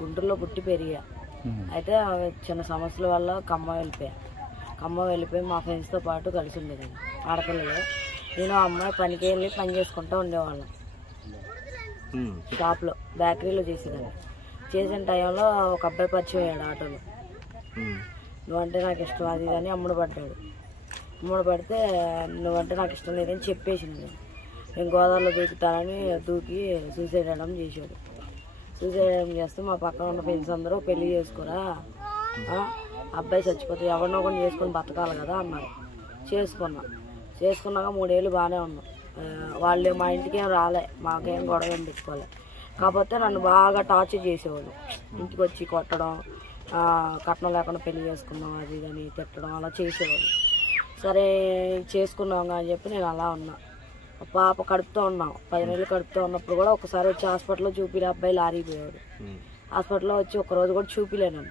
గుంటూరులో పుట్టి పెరిగా. అయితే చిన్న సమస్యల వల్ల ఖమ్మం వెళ్ళిపోయి మా ఫ్రెండ్స్తో పాటు కలిసి ఉండేదండి. ఆడపిల్లలు నేను అమ్మాయి పనికి వెళ్ళి పని చేసుకుంటూ ఉండేవాళ్ళం. షాప్లో బేకరీలో చేసేదాన్ని. చేసిన టైంలో ఒక అబ్బాయి పరిచయం అయ్యాడు ఆటోలో. నువ్వంటే నాకు ఇష్టం అది అని అమ్ముడు పడితే నువ్వంటే నాకు ఇష్టం లేదని చెప్పేసింది. నేను గోదావరిలో దూకుతానని దూకి సూసైడ్ అవ్వడం చేశాడు. సూసైడ్ అవ్వడం చేస్తే మా పక్కన ఉన్న ఫ్రెండ్స్ అందరూ పెళ్లి చేసుకోరా, అబ్బాయి చచ్చిపోతే ఎవరినో ఒకటి చేసుకొని బతకాలి కదా అన్నారు. చేసుకున్నాక 3 ఏళ్ళు బాగానే ఉన్నాం. వాళ్ళు మా ఇంటికి ఏం రాలే, మాకేం గొడవ ఏం పెట్టుకోలే. కాకపోతే నన్ను బాగా టార్చర్ చేసేవాళ్ళు. ఇంటికి వచ్చి కొట్టడం, కట్నం లేకుండా పెళ్లి చేసుకున్నాం అది అని తిట్టడం అలా చేసేవాళ్ళు. సరే చేసుకున్నాం అని చెప్పి నేను అలా ఉన్నా. పాప కడుపుతూ ఉన్నాం, 10 నెలలు కడుపుతూ ఉన్నప్పుడు కూడా ఒకసారి వచ్చి హాస్పిటల్లో చూపిలే. అబ్బాయి లారీపోయాడు. హాస్పిటల్లో వచ్చి ఒకరోజు కూడా చూపిలేను.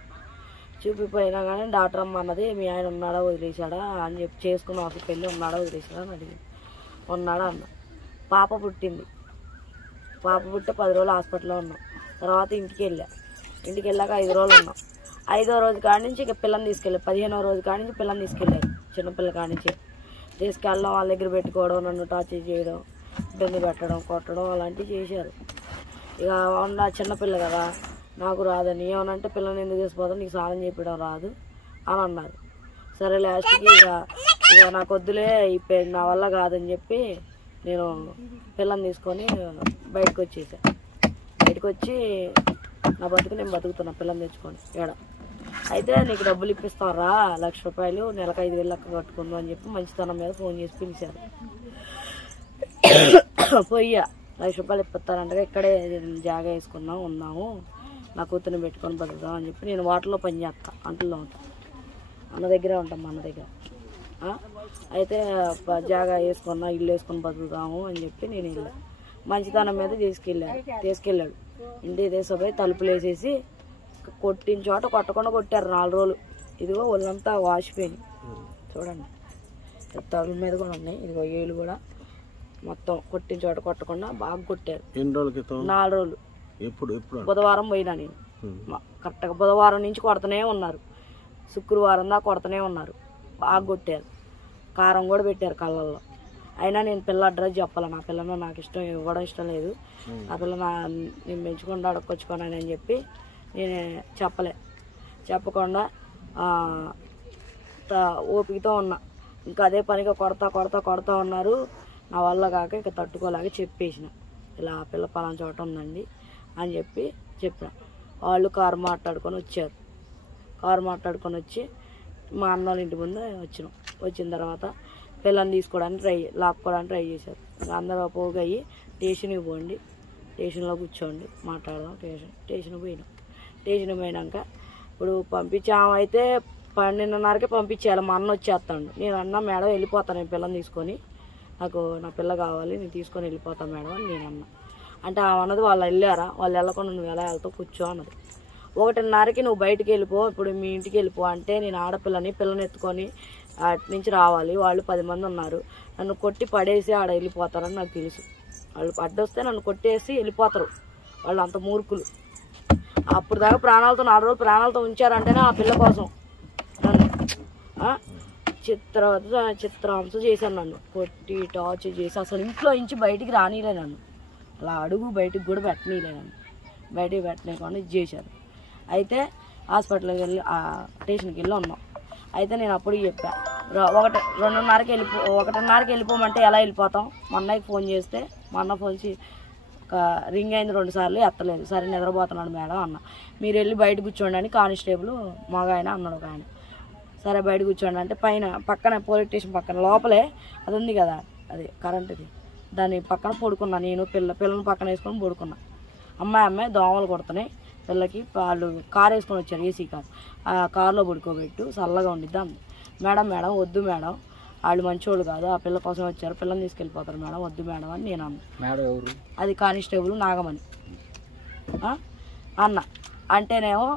చూపిపోయినా కానీ డాక్టర్ అమ్మ అన్నది మీ ఆయన ఉన్నాడా వదిలేశాడా అని చెప్పి చేసుకున్న అసలు పెళ్ళి ఉన్నాడా వదిలేశాడా అని అడిగింది. ఉన్నాడా అన్న. పాప పుట్టి 10 రోజులు హాస్పిటల్లో ఉన్నాం. తర్వాత ఇంటికి వెళ్ళాక 5 రోజులు ఉన్నాం. 5వ రోజు కాడి నుంచి ఇక పిల్లని తీసుకెళ్ళారు. 15వ రోజు కాడి నుంచి పిల్లని తీసుకెళ్ళారు. చిన్నపిల్ల కాడి నుంచి తీసుకెళ్ళడం, వాళ్ళ దగ్గర పెట్టుకోవడం, నన్ను టార్చర్ చేయడం, ఇబ్బంది పెట్టడం, కొట్టడం అలాంటివి చేశారు. ఇక ఉన్న చిన్నపిల్ల కదా నాకు రాదని ఏమనంటే పిల్లని ఎందుకు తీసిపోతాం, నీకు స్నానం చేయడం రాదు అని అన్నారు. సరే లాస్ట్కి ఇక నాకు వద్దులే నా వల్ల కాదని చెప్పి నేను పిల్లని తీసుకొని బయటకు వచ్చేసాను. బయటకు వచ్చి నా బతుకు నేను బతుకుతున్నా పిల్లని తెచ్చుకొని ఏడ. అయితే నీకు డబ్బులు ఇప్పిస్తారా, 1,00,000 రూపాయలు నెలకు 5,000 లెక్క కట్టుకుందాం అని చెప్పి మంచితనం మీద ఫోన్ చేసి పిలిచారు. పోయ్యా 1,00,000 రూపాయలు ఇప్పిస్తారంటే ఇక్కడే జాగా వేసుకున్నాం ఉన్నాము, నా కూతుర్ని పెట్టుకొని బతుకుదాం అని చెప్పి నేను వాటర్లో పని చేస్తా, అంటుల్లో ఉంటాను, అన్న దగ్గరే ఉంటాం మా అన్న దగ్గర. అయితే జాగా వేసుకున్నా, ఇల్లు వేసుకొని బతుకుతాము అని చెప్పి నేను వెళ్ళా. మంచితనం మీద తీసుకెళ్ళాడు. ఇంటి తీసుకుపోయి తలుపులు వేసేసి కొట్టిన చోట కొట్టకుండా కొట్టారు 4 రోజులు. ఇదిగో ఒళ్ళంతా వాసిపోయింది చూడండి, తలుపు మీద కూడా ఉన్నాయి. ఇదిగో ఏళ్ళు కూడా మొత్తం కొట్టిన చోట కొట్టకుండా బాగా కొట్టారు. 4 రోజులు. బుధవారం పోయినా నేను. కరెక్ట్గా బుధవారం నుంచి కొడుతూనే ఉన్నారు, శుక్రవారం దాకా కొడుతూనే ఉన్నారు. బాగా కొట్టారు, కారం కూడా పెట్టారు కళ్ళల్లో. అయినా నేను పిల్ల అడ్రస్ చెప్పాలి. నా పిల్లను నాకు ఇవ్వడం ఇష్టం లేదు. ఆ పిల్ల నేను పెంచుకుండా అడగొచ్చుకోనని అని చెప్పి నేను చెప్పకుండా ఓపికతో ఉన్నా. ఇంకా అదే పనిగా కొడతా ఉన్నారు. నా వల్ల కాక ఇక తట్టుకోలేక చెప్పేసిన, ఇలా పిల్ల పలానా చోట ఉందండి అని చెప్పిన. వాళ్ళు కారు మాట్లాడుకొని వచ్చారు. కారు మాట్లాడుకొని వచ్చి మా అన్న వాళ్ళ ఇంటి ముందు వచ్చిన తర్వాత పిల్లని లాక్కోవడానికి ట్రై చేశారు. అందరూ పోగయ్యి స్టేషన్కి పోండి, స్టేషన్లో కూర్చోండి మాట్లాడదాం. స్టేషన్ పోయినాక ఇప్పుడు పంపించామైతే 12:30కే పంపించేయాలి. మా అన్న వచ్చేస్తాడు. నేను అన్నా మేడం వెళ్ళిపోతాను, నేను పిల్లని తీసుకొని, నాకు నా పిల్ల కావాలి, నేను తీసుకొని వెళ్ళిపోతాను మేడం అని నేను అన్నా. అంటే అన్నది వాళ్ళు వెళ్ళారా, వాళ్ళు వెళ్ళకుండా నువ్వు ఎలా వెళ్తావు కూర్చో అన్నది. 1:30కి నువ్వు బయటికి వెళ్ళిపో, ఇప్పుడు మీ ఇంటికి వెళ్ళిపో అంటే నేను పిల్లని ఎత్తుకొని అటు నుంచి రావాలి. వాళ్ళు 10 మంది ఉన్నారు, నన్ను కొట్టి పడేసి ఆడ వెళ్ళిపోతారని నాకు తెలుసు. వాళ్ళు అడ్డొస్తే నన్ను కొట్టేసి వెళ్ళిపోతారు. వాళ్ళు అంత మూర్ఖులు. అప్పుడు దాకా 4 రోజులు ప్రాణాలతో ఉంచారంటేనే ఆ పిల్ల కోసం నన్ను చిత్రాంశ చేశాను. నన్ను కొట్టి టార్చర్ చేసి అసలు ఇంట్లో నుంచి బయటికి రానిలే, నన్ను అలా అడుగు బయటికి కూడా పెట్టనీలే, నన్ను బయటికి పెట్టలేకుండా ఇది చేశారు. అయితే హాస్పిటల్కి వెళ్ళి స్టేషన్కి వెళ్ళి ఉన్నాం. అయితే నేను అప్పుడు చెప్పా, 1:30కి వెళ్ళిపోమంటే ఎలా వెళ్ళిపోతాం. మా అన్నయ్యకి ఫోన్ చేస్తే మా అన్న ఫోన్ రింగ్ అయింది 2 సార్లు, ఎత్తలేదు. సరే నిద్రపోతున్నాడు మేడం అన్న. మీరు వెళ్ళి బయట కూర్చోండి అని కానిస్టేబుల్ మగాయన అన్నాడు ఒక ఆయన. సరే బయట కూర్చోండి అంటే పక్కన పోలీస్ స్టేషన్ పక్కన లోపలే అది ఉంది కదా, అది కరెంటుది, దాని పక్కన పడుకున్నా. నేను పిల్లని పక్కన వేసుకొని పడుకున్నా. అమ్మాయి దోమలు కొడుతున్నాయి, పిల్లకి వాళ్ళు కారు వేసుకొని వచ్చారు, ఏసీ కారు. ఆ కారులో పడుకోబెట్టు చల్లగా ఉండిద్ది అంది. మేడం వద్దు మేడం, వాళ్ళు మంచోళ్ళు కాదు, ఆ పిల్ల కోసం వచ్చారు, పిల్లని తీసుకెళ్ళిపోతారు మేడం, వద్దు మేడం అని నేను అన్నా. అది కానిస్టేబుల్ నాగమణి అన్న. అంటేనేమో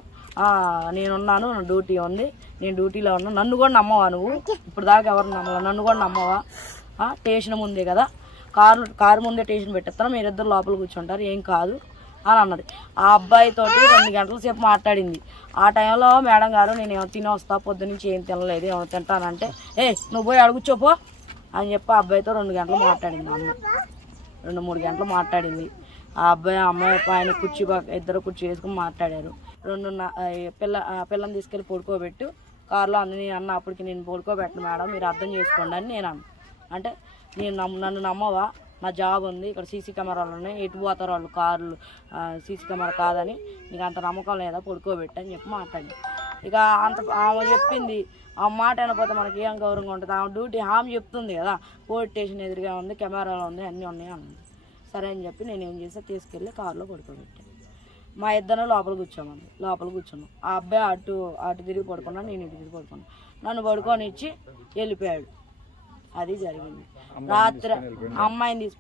నేనున్నాను, డ్యూటీ ఉంది, నేను డ్యూటీలో ఉన్నా, నన్ను కూడా నమ్మవా నువ్వు, ఇప్పుడు దాకా ఎవరు నమ్మవా, నన్ను కూడా నమ్మవా, స్టేషన్ ముందే కదా, కారు ముందే స్టేషన్ పెట్టేస్తాను, మీరిద్దరు లోపల కూర్చుంటారు, ఏం కాదు అని అన్నది. ఆ అబ్బాయితోటి 2 గంటల సేపు మాట్లాడింది. ఆ టైంలో మేడం గారు నేను ఏమో తిని వస్తా, పొద్దు నుంచి ఏం తినలేదు, ఏమో తింటానంటే నువ్వు పోయి అడుగుచోపో అని చెప్పి ఆ అబ్బాయితో 2 గంటలు మాట్లాడింది. అమ్మ 2-3 గంటలు మాట్లాడింది. ఆ అబ్బాయి అమ్మాయి ఆయన ఇద్దరు కుర్చీ వేసుకుని మాట్లాడారు. పిల్లని తీసుకెళ్ళి పడుకోబెట్టు కారులో అన్నీ అన్న. అప్పటికి నేను పడుకోబెట్టను మేడం, మీరు అర్థం చేసుకోండి అని నేను అన్న. అంటే నన్ను నమ్మవా, నా జాబ్ ఉంది, ఇక్కడ సీసీ కెమెరాలు ఉన్నాయి, ఎటు పోతారు వాళ్ళు కార్లు, సీసీ కెమెరా కాదని నీకు అంత నమ్మకం లేదా, పడుకోబెట్టి అని చెప్పి మాట్లాడింది. ఇక ఆమె చెప్పింది. ఆ మాట అయినపోతే మనకి ఏం గౌరవంగా ఉంటుంది. ఆమె డ్యూటీ ఆమె చెప్తుంది కదా, పోలీస్ స్టేషన్ ఎదురుగా ఉంది, కెమెరాలు ఉంది, అన్నీ ఉన్నాయి అన్నది. సరే అని చెప్పి నేను ఏం చేస్తే తీసుకెళ్ళి కారులో పడుకోబెట్టాను. మా ఇద్దరు లోపల కూర్చోమంది. లోపల కూర్చున్నాం. ఆ అబ్బాయి అటు తిరిగి పడుకున్నాను, నేను ఇటు తిరిగి పడుకున్నాను. నన్ను పడుకొని ఇచ్చి వెళ్ళిపోయాడు. అది జరిగింది. రాత్రి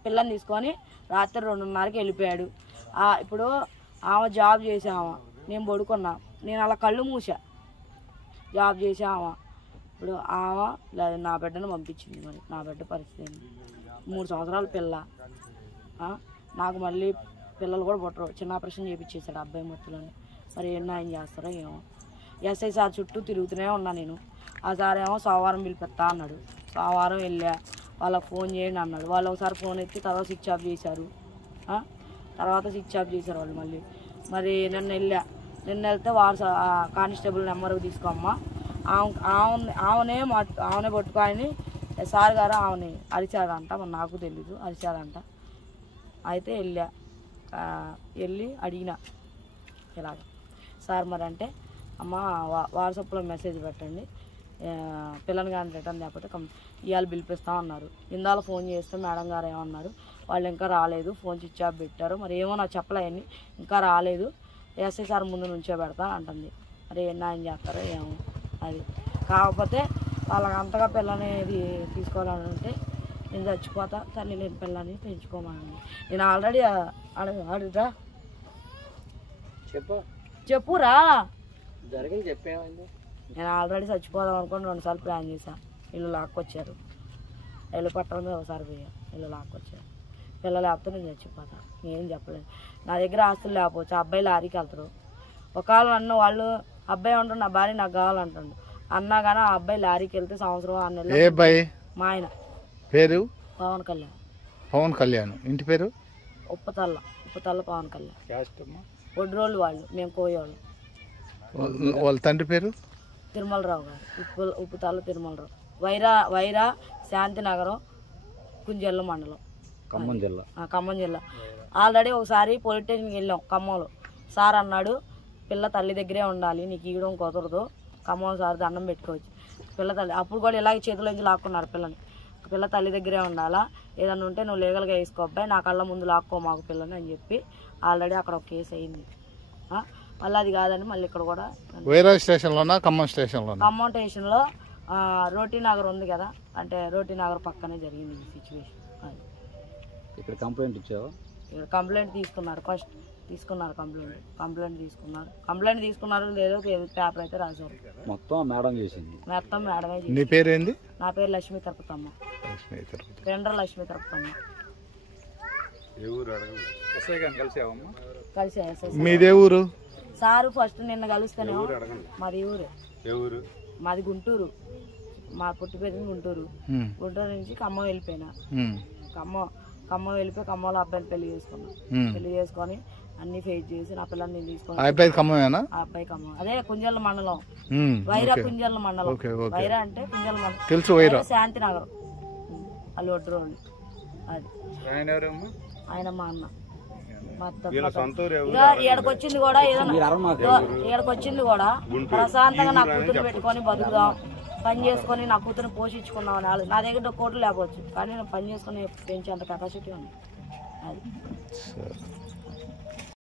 పిల్లని తీసుకొని రాత్రి 2:30కి వెళ్ళిపోయాడు. ఇప్పుడు ఆమె జాబ్ చేసామా, నేను పడుకున్నా, నేను అలా కళ్ళు మూసా, జాబ్ చేసామా. ఇప్పుడు ఆమె నా బిడ్డను పంపించింది. మరి నా బిడ్డ పరిస్థితి 3 సంవత్సరాల పిల్ల. నాకు మళ్ళీ పిల్లలు కూడా పుట్టరు. చిన్న ఆపరేషన్ చేయించేశాడు అబ్బాయి మొత్తంలోనే. మరి ఏం చేస్తారో ఏమో. ఎస్ఐ సార్ చుట్టూ తిరుగుతూనే ఉన్నా నేను. ఆ సార్ ఏమో సోమవారం పిలిపిస్తా అన్నాడు. సోమవారం వెళ్ళా, వాళ్ళకి ఫోన్ చేయండి అన్నాడు. వాళ్ళు ఒకసారి ఫోన్ ఎత్తి తర్వాత స్విచ్ ఆఫ్ చేశారు. వాళ్ళు మళ్ళీ. మరి నిన్న వెళ్తే కానిస్టేబుల్ నెంబర్ తీసుకోమ్మా, ఆమెనే పట్టుకొని సార్ గారు ఆమెని అరిచాడంట. మరి నాకు తెలీదు, అరిచాడంట. అయితే వెళ్ళి అడిగిన ఇలాగ సార్ మరి అంటే, అమ్మ వాట్సాప్లో మెసేజ్ పెట్టండి, పిల్లని కానీ రిటర్న్ లేకపోతే ఇవాళ పిలిపిస్తాం అన్నారు. ఇందాల ఫోన్ చేస్తే మేడం గారు ఏమన్నారు, వాళ్ళు ఇంకా రాలేదు, ఫోన్ స్విచ్ ఆఫ్ పెట్టారు, మరి ఏమో నాకు చెప్పలేని, ఇంకా రాలేదు, ఎస్ఐ సార్ ముందు నుంచో పెడతా అంటుంది. మరి ఏం చేస్తారో ఏమో. అది కాకపోతే వాళ్ళకి అంతగా పిల్లని తీసుకోవాలని అంటే నేను చచ్చిపోతా, తల్లి లేని పిల్లని పెంచుకోమని నేను ఆల్రెడీ అడుగుతా. చెప్పురా జరిగింది చెప్పేవాళ్ళు. నేను ఆల్రెడీ చచ్చిపోదాం అనుకుని 2 సార్లు ప్లాన్ చేశాను. వీళ్ళు లాక్కొచ్చారు. వీళ్ళు పట్టడం మీద ఒకసారి పోయా, వీళ్ళు లాక్కొచ్చారు. పిల్లలు లేకపోతే నేను చచ్చిపోతా. ఏం చెప్పలేదు. నా దగ్గర ఆస్తులు లేకపోవచ్చు. అబ్బాయి లారీకి వెళ్తారు. ఒకవేళ నన్ను వాళ్ళు అబ్బాయి ఉంటాడు, నా భార్య నాకు కావాలంటుండు అన్నా కానీ ఆ అబ్బాయి లారీకి వెళ్తే సంవత్సరం 6 నెలలు. మా ఆయన పేరు పవన్ కళ్యాణ్. ఇంటి పేరు ఉప్పతల్ల పవన్ కళ్యాణ్. ఒడ్రోళ్ళు వాళ్ళు, మేము కోయేవాళ్ళు. వాళ్ళ తండ్రి పేరు తిరుమలరావు గారు. ఉప్పుతల్ల తిరుమలరావు. వైరా శాంతినగరం, కుంజెల్ల మండలం, ఖమ్మం జిల్లా. ఆల్రెడీ ఒకసారి పోలీస్ స్టేషన్కి వెళ్ళాం ఖమ్మంలో. సార్ అన్నాడు, పిల్ల తల్లి దగ్గరే ఉండాలి, నీకు ఇవ్వడం కుదరదు, ఖమ్మం సార్ దండం పెట్టుకోవచ్చు. పిల్ల తల్లి అప్పుడు కూడా ఇలాగే చేతిలోంచి లాక్కున్నారు పిల్లని. పిల్ల తల్లి దగ్గరే ఉండాలా, ఏదన్నా ఉంటే నువ్వు లీగల్గా వేసుకో అబ్బాయి, నా కళ్ళ ముందు లాక్కో మాకు పిల్లని అని చెప్పి ఆల్రెడీ అక్కడ ఒక కేసు అయింది. మళ్ళీ అది కాదని మళ్ళీ ఇక్కడ కూడా ఖమ్మం స్టేషన్లో రోటీ నగర్ ఉంది కదా, అంటే రోటీ నగర్ పక్కనే జరిగింది ఈ సిచ్యువేషన్. ఇక్కడ కంప్లైంట్ ఇచ్చావా? ఇక్కడ కంప్లైంట్ తీసుకున్నారు. ఫస్ట్ తీసుకున్నారు కంప్లైంట్ తీసుకున్నారు లేదో పేపర్ అయితే రాశారు. మొత్తం మేడమే చేసింది. నీ పేరు ఏంది? నా పేరు లక్ష్మీ తిరుపతమ్మ. లక్ష్మీ తిరుపతమ్మ. కలిసా. మీదే ఊరు? సారు ఫస్ట్ నిన్న కలుస్తానే. మాది గుంటూరు. మా పుట్టి పెరిగింది గుంటూరు. గుంటూరు నుంచి ఖమ్మం వెళ్ళిపోయినా. ఖమ్మం వెళ్ళిపోయి ఖమ్మంలో అబ్బాయిని పెళ్లి చేసుకొని అన్ని ఫేస్ చేసి నా పిల్లల్ని తీసుకొని. అబ్బాయి ఖమ్మం అదే కుంజల్ల మండలం, వైరా కుంజల్ల మండలం. వైరా అంటే కుంజల్ల మండలం తెలుసు. శాంతినగర్ వాళ్ళు ఒడ్రోళ్ళు. అది ఆయన మా అన్న. ఈడకొచ్చింది కూడా ప్రశాంతంగా నా కూతురు పెట్టుకొని బతుకుదాం, పని చేసుకొని నా కూతురుని పోషించుకున్నాం అని. నా దగ్గర కోట్లు లేకపోవచ్చు కానీ నేను పని చేసుకుని పెంచేంత కెపాసిటీ ఉంది. అది